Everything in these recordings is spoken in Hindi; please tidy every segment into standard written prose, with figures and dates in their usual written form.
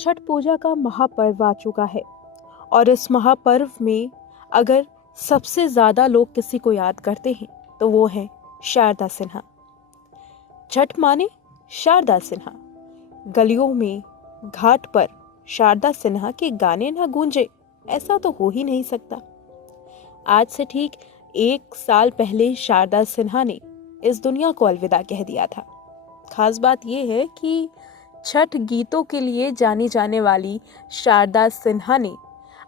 छठ पूजा का महापर्व आ चुका है और इस महापर्व में अगर सबसे ज्यादा लोग किसी को याद करते हैं तो वो है शारदा सिन्हा। छठ माने शारदा सिन्हा। गलियों में, घाट पर शारदा सिन्हा के गाने ना गूंजे, ऐसा तो हो ही नहीं सकता। आज से ठीक 1 साल पहले शारदा सिन्हा ने इस दुनिया को अलविदा कह दिया था। खास बात यह है कि छठ गीतों के लिए जानी जाने वाली शारदा सिन्हा ने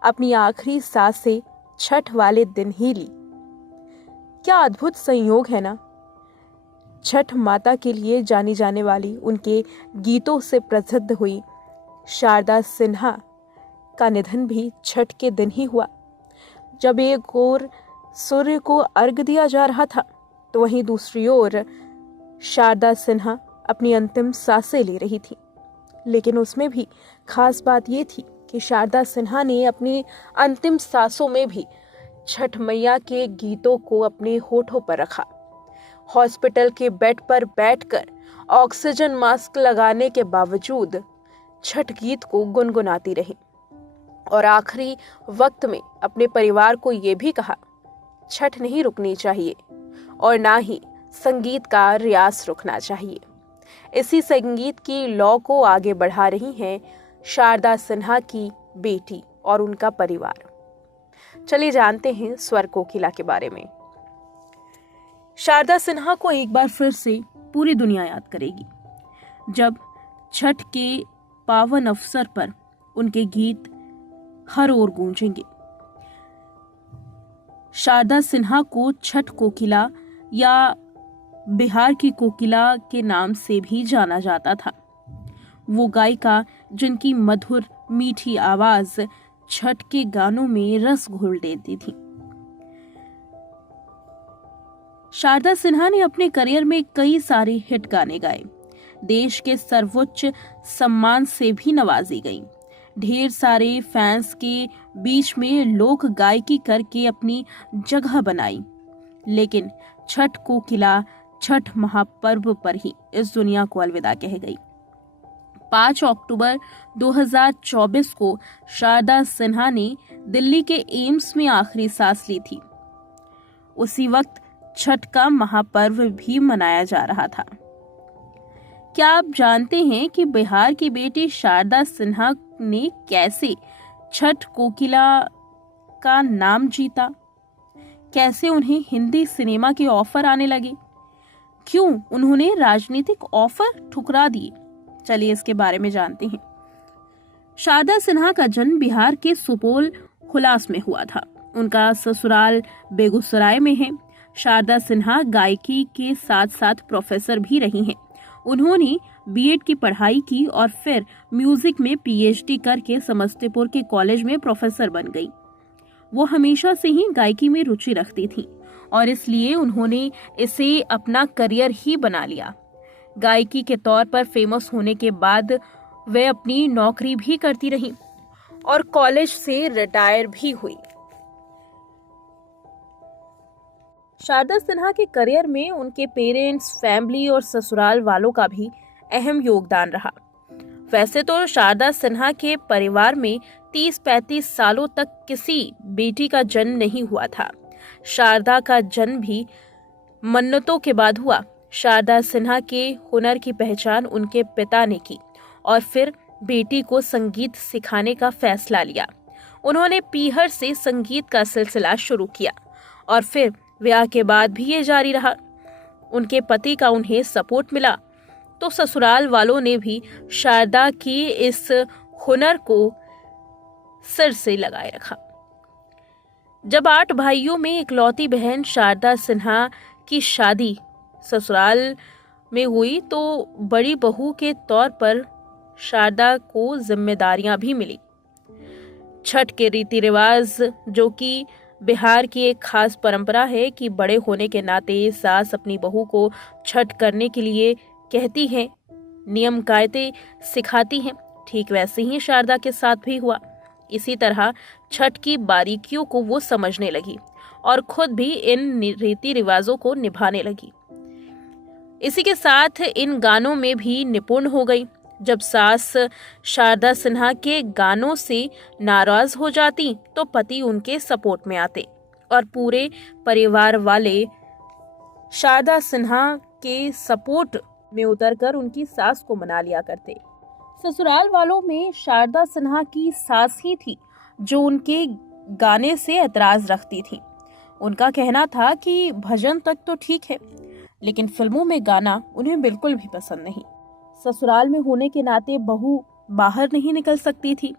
अपनी आखिरी सांसें छठ वाले दिन ही ली। क्या अद्भुत संयोग है ना। छठ माता के लिए जानी जाने वाली, उनके गीतों से प्रसिद्ध हुई शारदा सिन्हा का निधन भी छठ के दिन ही हुआ। जब एक ओर सूर्य को अर्घ्य दिया जा रहा था तो वहीं दूसरी ओर शारदा सिन्हा अपनी अंतिम सांसें ले रही थी। लेकिन उसमें भी खास बात ये थी कि शारदा सिन्हा ने अपनी अंतिम सांसों में भी छठ मैया के गीतों को अपने होठों पर रखा। हॉस्पिटल के बेड पर बैठकर ऑक्सीजन मास्क लगाने के बावजूद छठ गीत को गुनगुनाती रही और आखिरी वक्त में अपने परिवार को ये भी कहा, छठ नहीं रुकनी चाहिए और ना ही संगीत का रियाज रुकना चाहिए। इसी संगीत की लौ को आगे बढ़ा रही हैं शारदा सिन्हा की बेटी और उनका परिवार। चलिए जानते हैं स्वर कोकिला के बारे में। शारदा सिन्हा को एक बार फिर से पूरी दुनिया याद करेगी जब छठ के पावन अवसर पर उनके गीत हर ओर गूंजेंगे। शारदा सिन्हा को छठ कोकिला या बिहार की कोकिला के नाम से भी जाना जाता था। वो गायिका जिनकी मधुर मीठी आवाज छठ के गानों में रस घोल देती थी। शारदा सिन्हा ने अपने करियर में कई सारे हिट गाने गाए, देश के सर्वोच्च सम्मान से भी नवाजी गईं। ढेर सारे फैंस के बीच में लोक गायकी करके अपनी जगह बनाई। लेकिन छठ कोकिला छठ महापर्व पर ही इस दुनिया को अलविदा कह गई। 5 अक्टूबर 2024 को शारदा सिन्हा ने दिल्ली के एम्स में आखिरी सांस ली थी। उसी वक्त छठ का महापर्व भी मनाया जा रहा था। क्या आप जानते हैं कि बिहार की बेटी शारदा सिन्हा ने कैसे छठ कोकिला का नाम जीता? कैसे उन्हें हिंदी सिनेमा के ऑफर आने लगे? क्यों उन्होंने राजनीतिक ऑफर ठुकरा दिए? चलिए इसके बारे में जानते हैं। शारदा सिन्हा का जन्म बिहार के सुपौल हुलास में हुआ था। उनका ससुराल बेगूसराय में है। शारदा सिन्हा गायकी के साथ साथ प्रोफेसर भी रही हैं। उन्होंने बीएड की पढ़ाई की और फिर म्यूजिक में पीएचडी करके समस्तीपुर के कॉलेज में प्रोफेसर बन गई। वो हमेशा से ही गायकी में रुचि रखती थी और इसलिए उन्होंने इसे अपना करियर ही बना लिया। गायकी के तौर पर फेमस होने के बाद वे अपनी नौकरी भी करती रहीं और कॉलेज से रिटायर भी हुई। शारदा सिन्हा के करियर में उनके पेरेंट्स, फैमिली और ससुराल वालों का भी अहम योगदान रहा। वैसे तो शारदा सिन्हा के परिवार में 30-35 सालों तक किसी बेटी का जन्म नहीं हुआ था। शारदा का जन्म भी मन्नतों के बाद हुआ। शारदा सिन्हा के हुनर की पहचान उनके पिता ने की और फिर बेटी को संगीत सिखाने का फैसला लिया। उन्होंने पीहर से संगीत का सिलसिला शुरू किया और फिर ब्याह के बाद भी ये जारी रहा। उनके पति का उन्हें सपोर्ट मिला तो ससुराल वालों ने भी शारदा की इस हुनर को सिर से लगाए रखा। जब 8 भाइयों में इकलौती बहन शारदा सिन्हा की शादी ससुराल में हुई तो बड़ी बहू के तौर पर शारदा को जिम्मेदारियां भी मिली। छठ के रीति रिवाज, जो कि बिहार की एक खास परंपरा है कि बड़े होने के नाते सास अपनी बहू को छठ करने के लिए कहती हैं, नियम कायदे सिखाती हैं, ठीक वैसे ही शारदा के साथ भी हुआ। इसी तरह छठ की बारीकियों को वो समझने लगी और खुद भी इन रीति रिवाजों को निभाने लगी। इसी के साथ इन गानों में भी निपुण हो गई। जब सास शारदा सिन्हा के गानों से नाराज हो जाती तो पति उनके सपोर्ट में आते और पूरे परिवार वाले शारदा सिन्हा के सपोर्ट में उतरकर उनकी सास को मना लिया करते। ससुराल वालों में शारदा सिन्हा की सास ही थी जो उनके गाने से एतराज रखती थी। उनका कहना था कि भजन तक तो ठीक है, लेकिन फिल्मों में गाना उन्हें बिल्कुल भी पसंद नहीं। ससुराल में होने के नाते बहू बाहर नहीं निकल सकती थी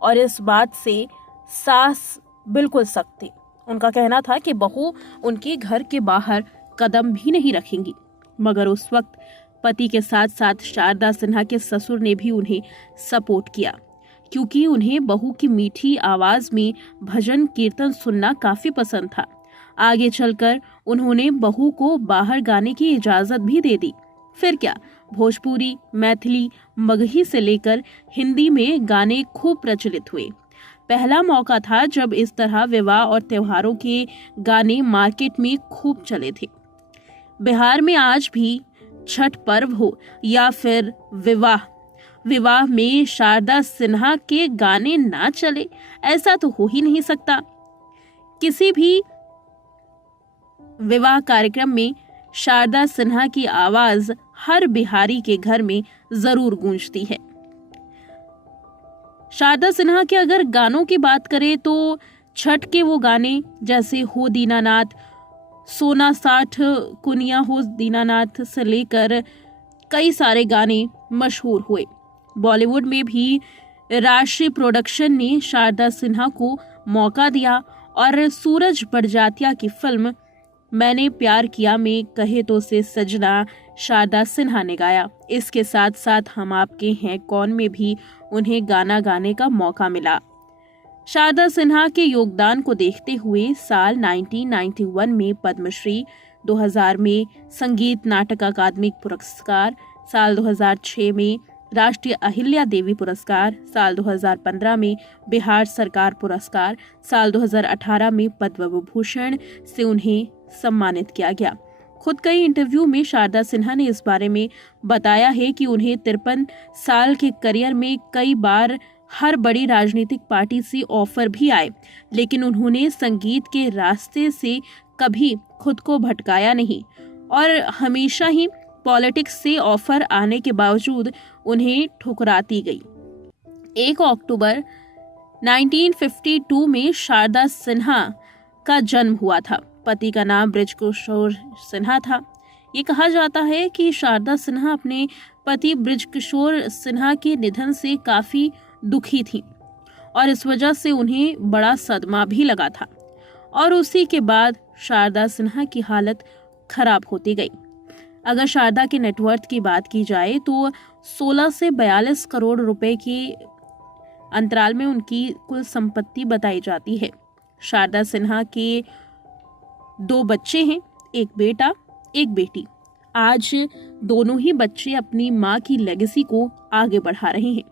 और इस बात से सास बिल्कुल सख्त थी। उनका कहना था कि बहू उनके घर के बाहर कदम भी नहीं रखेंगी। मगर उस वक्त पति के साथ साथ शारदा सिन्हा के ससुर ने भी उन्हें सपोर्ट किया, क्योंकि उन्हें बहू की मीठी आवाज में भजन कीर्तन सुनना काफी पसंद था। आगे चलकर उन्होंने बहू को बाहर गाने की इजाजत भी दे दी। फिर क्या, भोजपुरी, मैथिली, मगही से लेकर हिंदी में गाने खूब प्रचलित हुए। पहला मौका था जब इस तरह विवाह और त्योहारों के गाने मार्केट में खूब चले थे। बिहार में आज भी छठ पर्व हो या फिर विवाह में शारदा सिन्हा के गाने ना चले, ऐसा तो हो ही नहीं सकता। किसी भी विवाह कार्यक्रम में शारदा सिन्हा की आवाज हर बिहारी के घर में जरूर गूंजती है। शारदा सिन्हा के अगर गानों की बात करें तो छठ के वो गाने जैसे हो दीनानाथ, सोना साठ कुनिया हो दीनानाथ से लेकर कई सारे गाने मशहूर हुए। बॉलीवुड में भी राष्ट्रीय प्रोडक्शन ने शारदा सिन्हा को मौका दिया और सूरज बड़जात्या की फिल्म मैंने प्यार किया में कहे तो से सजना शारदा सिन्हा ने गाया। इसके साथ साथ हम आपके हैं कौन में भी उन्हें गाना गाने का मौका मिला। शारदा सिन्हा के योगदान को देखते हुए साल 1991 में पद्मश्री, 2000 में संगीत नाटक अकादमी पुरस्कार, साल 2006 में राष्ट्रीय अहिल्या देवी पुरस्कार, साल 2015 में बिहार सरकार पुरस्कार, साल 2018 में पद्म विभूषण से उन्हें सम्मानित किया गया। खुद कई इंटरव्यू में शारदा सिन्हा ने इस बारे में बताया है कि उन्हें 53 साल के करियर में कई बार हर बड़ी राजनीतिक पार्टी से ऑफर भी आए, लेकिन उन्होंने संगीत के रास्ते से कभी खुद को भटकाया नहीं और हमेशा ही पॉलिटिक्स से ऑफर आने के बावजूद उन्हें ठुकराती गई। 1 अक्टूबर 1952 में शारदा सिन्हा का जन्म हुआ था। पति का नाम बृजकिशोर सिन्हा था। ये कहा जाता है कि शारदा सिन्हा अपने पति बृजकिशोर सिन्हा के निधन से काफी दुखी थी और इस वजह से उन्हें बड़ा सदमा भी लगा था और उसी के बाद शारदा सिन्हा की हालत खराब होती गई। अगर शारदा के नेटवर्थ की बात की जाए तो 16 से 42 करोड़ रुपए के अंतराल में उनकी कुल संपत्ति बताई जाती है। शारदा सिन्हा के 2 बच्चे हैं, एक बेटा एक बेटी। आज दोनों ही बच्चे अपनी मां की लेगेसी को आगे बढ़ा रहे हैं।